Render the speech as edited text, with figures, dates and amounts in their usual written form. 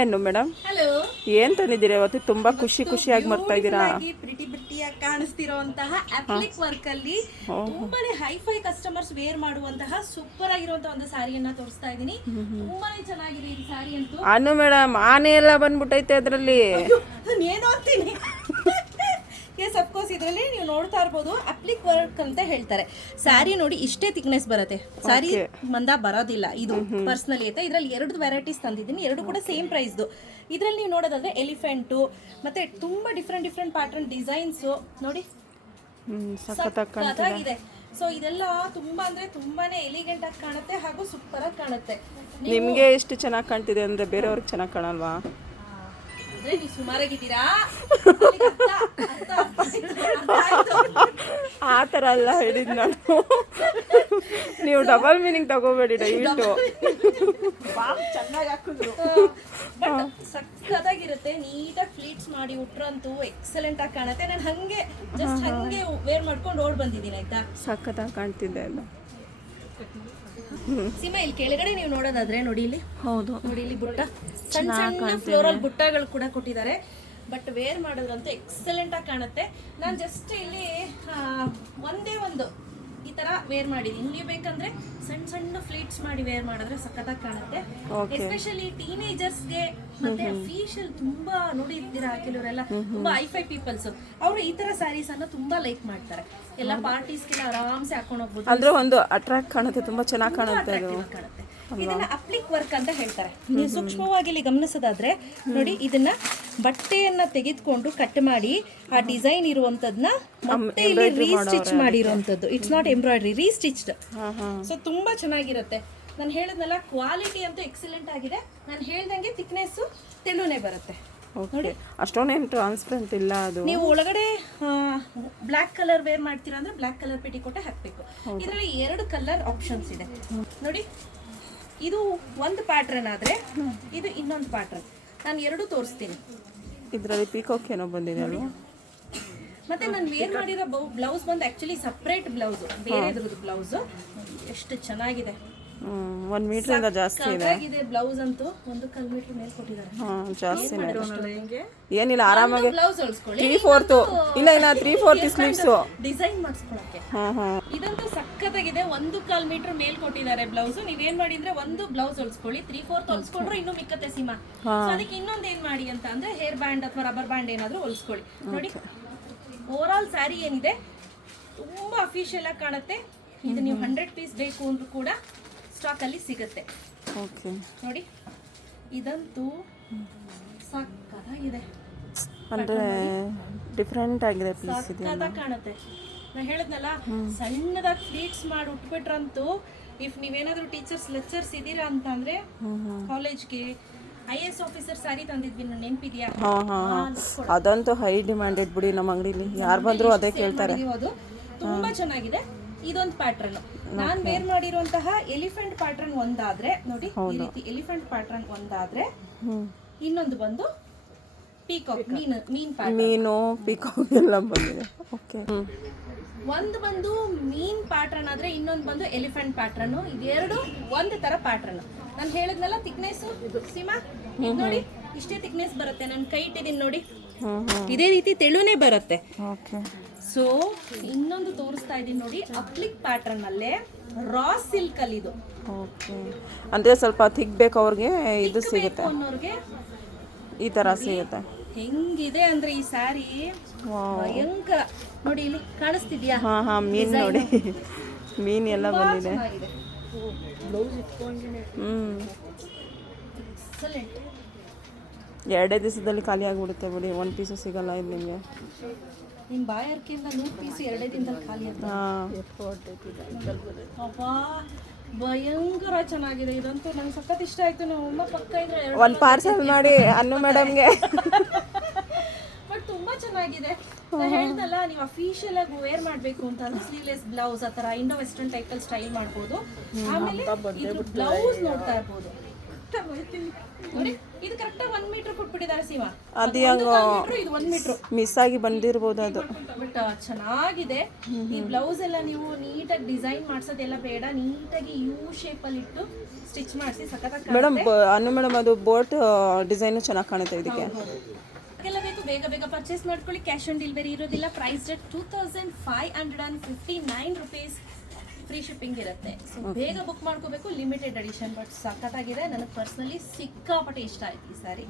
ಏನು madam hello, ಏನ್ ತಂದಿದ್ದೀರಾ ಇವತ್ತು? ತುಂಬಾ ಖುಷಿಯಾಗಿ ಬರ್ತಾ ಇದ್ದೀರಾ. ಪ್ರಿಟಿಯಾಗಿ ಕಾಣಿಸ್ತಿರೋಂತಹ ಅಪ್ಲಿಕ್ ವರ್ಕ್ ಅಲ್ಲಿ ತುಂಬಾನೇ ಹೈಫೈ ಕಸ್ಟಮರ್ಸ್ ವೇರ್ ಮಾಡುವಂತಹ ಸೂಪರ್ ಆಗಿರುವಂತಹ ಒಂದು ಸಾರಿಯನ್ನ ತೋರಿಸ್ತಾ ಇದ್ದೀನಿ. ತುಂಬಾನೇ ಚೆನ್ನಾಗಿದೆ ಈ ಸಾರಿ ಅಂತೂ. ಅನು ಮೇಡಮ್, ಆನೆ ಎಲ್ಲ ಬಂದ್ಬಿಟ್ಟೈತೆ ಅದ್ರಲ್ಲಿ. ಏನು ಅಂತೀನಿ. ಎಸ್, ಅಫ್ಕೋರ್ಸ್ ಇದರಲ್ಲಿ ನೀವು ನೋಡ್ತಾ ಇರ್ಬೋದು ಅಪ್ಲಿಕ್ ವರ್ಕ್ ಅಂತ ಹೇಳ್ತಾರೆ. ಸ್ಯಾರಿ ನೋಡಿ ಇಷ್ಟೇ ಥಿಕ್ನೆಸ್ ಬರುತ್ತೆ, ಸ್ಯಾರಿ ಮಂದ ಬರೋದಿಲ್ಲ. ಇದು ಪರ್ಸನಲಿ ಐತೆ. ಇದರಲ್ಲಿ 2 ವೆರೈಟೀಸ್ ತಂದಿದ್ದೀನಿ, 2 ಕೂಡ ಸೇಮ್ ಪ್ರೈಸ್ದು. ಇದರಲ್ಲಿ ನೀವು ನೋಡೋದಾದ್ರೆ ಎಲಿಫೆಂಟು ಮತ್ತೆ ತುಂಬಾ ಡಿಫ್ರೆಂಟ್ ಪ್ಯಾಟರ್ನ್ ಡಿಸೈನ್ಸು ನೋಡಿ ಸಖತ್ತಾಗಿದೆ. ಸೊ ಇದೆಲ್ಲ ತುಂಬಾ ಅಂದ್ರೆ ತುಂಬಾನೇ ಎಲಿಗೆಂಟ್ ಆಗಿ ಕಾಣುತ್ತೆ ಹಾಗೂ ಸೂಪರ್ ಆಗಿ ಕಾಣುತ್ತೆ. ನಿಮ್ಗೆ ಎಷ್ಟು ಚೆನ್ನಾಗಿ ಕಾಣ್ತಿದೆ ಅಂದ್ರೆ ಬೇರೆಯವ್ರಿಗೆ ಚೆನ್ನಾಗಿ ಕಾಣಲ್ವಾ? ನೀವು ಸುಮಾರಾಗಿದ್ದೀರಾ, ಆ ಥರ ಎಲ್ಲ ಹೇಳಿದ್ ನಾನು. ನೀವು ಡಬಲ್ ಮೀನಿಂಗ್ ತಗೋಬೇಡಿ ದಯವಿಟ್ಟು. ಚೆನ್ನಾಗಿ ಹಾಕಿದ್ರು, ಸಕ್ಕತ್ತಾಗಿರುತ್ತೆ. ನೀಟಾಗಿ ಫ್ಲೀಟ್ಸ್ ಮಾಡಿ ಉಟ್ರಂತೂ ಎಕ್ಸಲೆಂಟ್ ಆಗಿ ಕಾಣುತ್ತೆ. ನಾನು ಹಂಗೆ ವೇರ್ ಮಾಡ್ಕೊಂಡು ಓಡ್ ಬಂದಿದ್ದೀನಿ ಆಯ್ತಾ. ಸಖತ್ತಾಗಿ ಕಾಣ್ತಿದ್ದೆ ಅಲ್ಲ ಸೀಮಾ. ಇಲ್ಲಿ ಕೆಳಗಡೆ ನೀವು ನೋಡೋದಾದ್ರೆ ನೋಡಿ, ಇಲ್ಲಿ ಹೌದು, ನೋಡಿ ಇಲ್ಲಿ ಬುಟ್ಟ ಸಣ್ಣ ಫ್ಲೋರಲ್ ಬುಟ್ಟಗಳು ಕೂಡ ಕೊಟ್ಟಿದ್ದಾರೆ. ಬಟ್ ವೇರ್ ಮಾಡೋದ್ರಂತೂ ಎಕ್ಸಲೆಂಟ್ ಆಗಿ ಕಾಣುತ್ತೆ. ನಾನು ಜಸ್ಟ್ ಇಲ್ಲಿ ಒಂದೇ ಒಂದು ಈ ತರ ವೇರ್ ಮಾಡಿದೀನಿ. ನೀವು ಬೇಕಂದ್ರೆ ಸಣ್ಣ ಫ್ಲೀಟ್ಸ್ ಮಾಡಿ ವೇರ್ ಮಾಡಿದ್ರೆ ಸಖತ್ತಾಗಿ ಕಾಣುತ್ತೆ. ಎಸ್ಪೆಷಲಿ ಟೀನೇಜರ್ಸ್ಗೆ ಮತ್ತೆ ಅಫಿಷಿಯಲ್ ತುಂಬಾ ನೋಡಿರ್ತೀರಾ ಕೆಲವರೆಲ್ಲ, ತುಂಬಾ ಐಫೈ ಪೀಪಲ್ಸ್, ಅವರು ಈ ತರ ಸ್ಯಾರೀಸ್ ಅನ್ನ ತುಂಬಾ ಲೈಕ್ ಮಾಡ್ತಾರೆ. ಎಲ್ಲ ಪಾರ್ಟೀಸ್ಗೆಲ್ಲ ಆರಾಮ್ಸೆ ಹಾಕೊಂಡು ಹೋಗ್ಬೋದು. ಅಂದ್ರೆ ಒಂದು ಅಟ್ರಾಕ್ಟ್ ಕಾಣುತ್ತೆ, ತುಂಬಾ ಚೆನ್ನಾಗಿ ಕಾಣುತ್ತೆ ಅದು. ಇದನ್ನ ಅಪ್ಲಿಕ್ ವರ್ಕ್ ಅಂತ ಹೇಳ್ತಾರೆ. ನೀವು ಸೂಕ್ಷ್ಮವಾಗಿ ಇಲ್ಲಿ ಗಮನಿಸೋದಾದ್ರೆ ನೋಡಿ, ಇದನ್ನ ಬಟ್ಟೆಯನ್ನ ತೆಗೆದುಕೊಂಡು ಕಟ್ ಮಾಡಿ ಆ ಡಿಸೈನ್ ಇರುವಂತದ್ನ ಮತ್ತೆ ಇಲ್ಲಿ ರೀಸ್ಟಿಚ್ ಮಾಡಿರುವಂತದ್ದು. It's not embroidery, restitched. So ತುಂಬಾ ಚೆನ್ನಾಗಿರುತ್ತೆ. ನಾನು ಹೇಳಿದ್ನಲ್ಲ, ಕ್ವಾಲಿಟಿ ಅಂತೂ ಎಕ್ಸಲೆಂಟ್ ಆಗಿದೆ. ನಾನು ಹೇಳ್ದಂಗೆ ಥಿಕ್ನೆಸ್ ತೆಳುನೇ ಬರುತ್ತೆ ನೋಡಿ. ಅಷ್ಟೊಂದೇನು ಟ್ರಾನ್ಸ್ಪರೆಂಟ್ ಇಲ್ಲ ಅದು. ನೀವು ಒಳಗಡೆ ಬ್ಲ್ಯಾಕ್ ಕಲರ್ ವೇರ್ ಮಾಡ್ತೀರಾ ಅಂದ್ರೆ ಬ್ಲ್ಯಾಕ್ ಕಲರ್ ಪೆಟಿಕೋಟೆ ಹಾಕ್ಬೇಕು. ಇದರಲ್ಲಿ 2 ಕಲರ್ ಆಪ್ಷನ್ಸ್ ಇದೆ ನೋಡಿ. ಇದು ಒಂದು ಪ್ಯಾಟ್ರನ್ ಆದ್ರೆ ಇದು ಇನ್ನೊಂದು ಪ್ಯಾಟ್ರನ್. ನಾನು 2 ತೋರಿಸ್ತೀನಿ. ಇದರಲ್ಲಿ ಪೀಕಾಕ್ ಏನೋ ಬಂದಿದೆ ಅಲ್ವಾ? ಮತ್ತೆ ನಾನು ವೇರ್ ಮಾಡಿರೋ ಬ್ಲೌಸ್ ಬಂದು ಆಕ್ಚುಲಿ ಸಪ್ರೇಟ್ ಬ್ಲೌಸ್, ಬೇರೆ ಇದ್ರದ್ದು ಬ್ಲೌಸ್. ಎಷ್ಟು ಚೆನ್ನಾಗಿದೆ, 1 ಮೀಟರ್ ಜಾಸ್ತಿ ಇದೆ ಬ್ಲೌಸ್ ಅಂತೂ. 1.25 ಮೀಟರ್ ಮೇಲೆ ಕೊಟ್ಟಿದ್ದಾರೆ. ಜಾಸ್ತಿ ಏನಿಲ್ಲ, ಆರಾಮಾಗಿ ಬ್ಲೌಸ್ ಹೊಲ್ಸ್ಕೊಳ್ಳಿ. 3/4 ಇಲ್ಲ 3/4 ಸ್ಲೀವ್ಸ್ ಡಿಸೈನ್ ಮಾಡಿಸ್ಕೊಳ್ಳೋಕೆ. ಇದಂತೂ ಸಕ್ಕತ್ತಾಗಿದೆ. 1.25 ಮೀಟರ್ ಮೇಲ್ ಕೊಟ್ಟಿದ್ದಾರೆ ಬ್ಲೌಸ್. ನೀವೇನ್ ಮಾಡಿ ಅಂದ್ರೆ ಒಂದು ಬ್ಲೌಸ್ ಹೊಲ್ಸ್ಕೊಳ್ಳಿ, 3/4 ಹೊಲ್ಸ್ಕೊಂಡ್ರೆ ಇನ್ನೂ ಮಿಕ್ಕತ್ತೆ ಸೀಮಾ. ಅದಕ್ಕೆ ಇನ್ನೊಂದು ಏನ್ ಮಾಡಿ ಅಂತ ಅಂದ್ರೆ ಹೇರ್ ಬ್ಯಾಂಡ್ ಅಥವಾ ರಬ್ಬರ್ ಬ್ಯಾಂಡ್ ಏನಾದ್ರು ಹೊಲ್ಸ್ಕೊಳ್ಳಿ ನೋಡಿ. ಓವರ್ ಆಲ್ ಸ್ಯಾರಿ ಏನಿದೆ ತುಂಬಾ ಅಫಿಷಿಯಲ್ ಆಗಿ ಕಾಣುತ್ತೆ. ಇದು ನೀವು 100 ಪೀಸ್ ಬೇಕು ಅಂದ್ರೂ ಕೂಡ ಸ್ಟಾಕ್ ಅಲ್ಲಿ ಸಿಗುತ್ತೆ ನೋಡಿ. ಇದಂತೂ ಸಕ್ಕತ್ತಾಗಿದೆ, ಅಂದ್ರೆ ಡಿಫರೆಂಟ್ ಆಗಿದೆ, ಸಕ್ಕತ್ತಾಗಿ ಕಾಣುತ್ತೆ. ನಾನು ಹೇಳಿದ್ನಲ್ಲ, ಸಣ್ಣದಾಗಿ ಫ್ಲೀಟ್ಸ್ ಮಾಡಿ ಉಟ್ಬಿಟ್ರಂತೂ, ಇಫ್ ನೀವೇನಾದ್ರೂ ಟೀಚರ್ಸ್ ಲೆಕ್ಚರ್ಸ್ ಇದ್ದೀರಾ ಅಂತಂದ್ರೆ ಕಾಲೇಜ್ಗೆ IAS ಆಫೀಸರ್ ಸಾರಿ ತಂದಿದ್ವಿ, ನಾನು ನೆನಪಿದ್ಯಾ? ಅದಂತೂ ಹೈ ಡಿಮ್ಯಾಂಡೆಡ್ ಬಿಡಿ. ನಮ್ಮ ಅಂಗಡಿಲಿ ಯಾರು ಬಂದ್ರು ಅದೇ ಕೇಳ್ತಾರೆ. ಅದು ತುಂಬಾ ಚೆನ್ನಾಗಿದೆ. ಇದೊಂದು ಪ್ಯಾಟ್ರನ್ ನಾನು ವೇರ್ ಮಾಡಿರುವಂತಹ ಎಲಿಫೆಂಟ್ ಪ್ಯಾಟ್ರನ್ ಒಂದಾದ್ರೆ ನೋಡಿ, ಈ ರೀತಿ ಎಲಿಫೆಂಟ್ ಪ್ಯಾಟ್ರನ್ ಒಂದಾದ್ರೆ, ಇನ್ನೊಂದು ಬಂದು ಪೀಕಾಕ್ ಮೀನು ಪೀಕಾಕ್ ಎಲ್ಲ ಬಂದಿದೆ. ಓಕೆ, ಒಂದು ಬಂದು ಮೀನ್ ಪ್ಯಾಟ್ರನ್ ಆದ್ರೆ ಇನ್ನೊಂದು ಬಂದು ಎಲಿಫೆಂಟ್ ಪ್ಯಾಟ್ರನ್. ಇದೆರಡು ಒಂದು ತರ ಪ್ಯಾಟ್ರನ್. ನಾನು ಹೇಳಿದ್ನಲ್ಲ ಥಿಕ್ನೆಸ್ ಸೀಮಾ, ನೋಡಿ ಇಷ್ಟೇ ಥಿಕ್ನೆಸ್ ಬರುತ್ತೆ. ನಾನು ಕೈ ಇಟ್ಟಿದ್ದೀನಿ ನೋಡಿ, ಇದೇ ರೀತಿ ತೆಳುನೇ ಬರುತ್ತೆ. ಸೊ ಇನ್ನೊಂದು ತೋರಿಸ್ತಾ ಇದೀನಿ ನೋಡಿ, ಅಪ್ಲಿಕ್ ಪ್ಯಾಟರ್ನ್ ಅಲ್ಲೇ ರಾ ಸಿಲ್ಕ್ ಅಲ್ಲಿ. ಇದು ಅಂದ್ರೆ ಸ್ವಲ್ಪ ಥಿಕ್ ಬೇಕು ಅವ್ರಿಗೆ, ಇದು ಸಿಗುತ್ತೆ ಅನ್ನೋರ್ಗೆ ಈ ತರ ಸಿಗುತ್ತೆ. ಹೆಂಗಿದೆ ಅಂದ್ರೆ ಈ ಸ್ಯಾರಿ ಭಯಂಕರ. ನೋಡಿ ಇಲ್ಲಿ ಕಾಣಿಸ್ತಿದ್ಯಾ? ಮೀನ್ ನೋಡಿ, ಮೀನ್ ಎಲ್ಲ ಬಂದಿದೆ. ಎರಡೇ ದಿವಸದಲ್ಲಿ ಖಾಲಿ ಆಗಿಬಿಡುತ್ತೆ ಬಿಡಿ. 1 ಪೀಸು ಸಿಗಲ್ಲ ಇದು ನಿಮಗೆ. ನಿಮ್ಮ ಬಾಯರ್ಕೆಯಿಂದ 100 ಪೀಸು 2 ದಿನದಲ್ಲಿ ಖಾಲಿ ಅಂತ. ಅಬ್ಬಾ, ಭಯಂಕರ ಚೆನ್ನಾಗಿದೆ. ಇದಂತೂ ನಂಗೆ ಸಖತ್ ಇಷ್ಟ ಆಯ್ತು. ನಮ್ಮ ಪಕ್ಕ ಇದ್ರೆ ಒಂದು ಪಾರ್ಸಲ್ ಮಾಡಿ ಅನ್ನು ಮೇಡಮ್ಗೆ. ಬಟ್ ತುಂಬಾ ಚೆನ್ನಾಗಿದೆ. ಹೇಳ್ದಲ್ಲ, ನೀವು ಅಫಿಷಿಯಲ್ ಆಗಿ ವೇರ್ ಮಾಡಬೇಕು ಅಂತಂದ್ರೆ ಸ್ಲೀವ್ಲೆಸ್ ಬ್ಲೌಸ್ ಆ ಥರ ಇಂಡೋ ವೆಸ್ಟರ್ನ್ ಟೈಪಲ್ಲಿ ಸ್ಟೈಲ್ ಮಾಡ್ಬೋದು. ಆಮೇಲೆ ಬ್ಲೌಸ್ ನೋಡ್ತಾ ಇರ್ಬೋದು ನೋಡಿ. ಇದು ಕರೆಕ್ಟಾಗಿ 1 ಮೀಟರ್ ಕೊಟ್ಬಿಟ್ಟಿದ್ದಾರೆ ಸೀಮಾ. ಅದು ಇದು 1 ಮೀಟರ್ ಮಿಸ್ ಆಗಿ ಬಂದಿರ್ಬೋದು ಅದು. ಬಟ್ ಚೆನ್ನಾಗಿದೆ. ಈ ಬ್ಲೌಸ್ ಎಲ್ಲ ನೀವು ನೀಟಾಗಿ ಡಿಸೈನ್ ಮಾಡ್ಸೋದೆಲ್ಲ ಬೇಡ, ನೀಟಾಗಿ ಯು ಶೇಪಲ್ಲಿ ಇಟ್ಟು ಸ್ಟಿಚ್ ಮಾಡಿಸಿ ಸಖತ್ತಾಗಿ ಮೇಡಮ್ ಅನ್ನು ಮೇಡಮ್ ಅದು ಬೋಟ್ ಡಿಸೈನು ಚೆನ್ನಾಗಿ ಕಾಣುತ್ತೆ ಇದಕ್ಕೆ. ಎಲ್ಲ ಬೇಕು ಬೇಗ ಬೇಗ ಪರ್ಚೇಸ್ ಮಾಡ್ಕೊಳ್ಳಿ. ಕ್ಯಾಶ್ ಆನ್ ಡೆಲಿವರಿ ಇರೋದಿಲ್ಲ. Price rate 2559 rupees. Free shipping ಇರುತ್ತೆ. ಸೊ ಬೇಗ ಬುಕ್ ಮಾಡ್ಕೋಬೇಕು. ಲಿಮಿಟೆಡ್ ಎಡಿಷನ್ ಬಟ್ ಸಖತ್ತಾಗಿದೆ. ನನಗೆ ಪರ್ಸ್ನಲಿ ಸಿಕ್ಕಾಪಟ್ಟೆ ಇಷ್ಟ ಆಯ್ತು ಈ ಸ್ಯಾರಿ.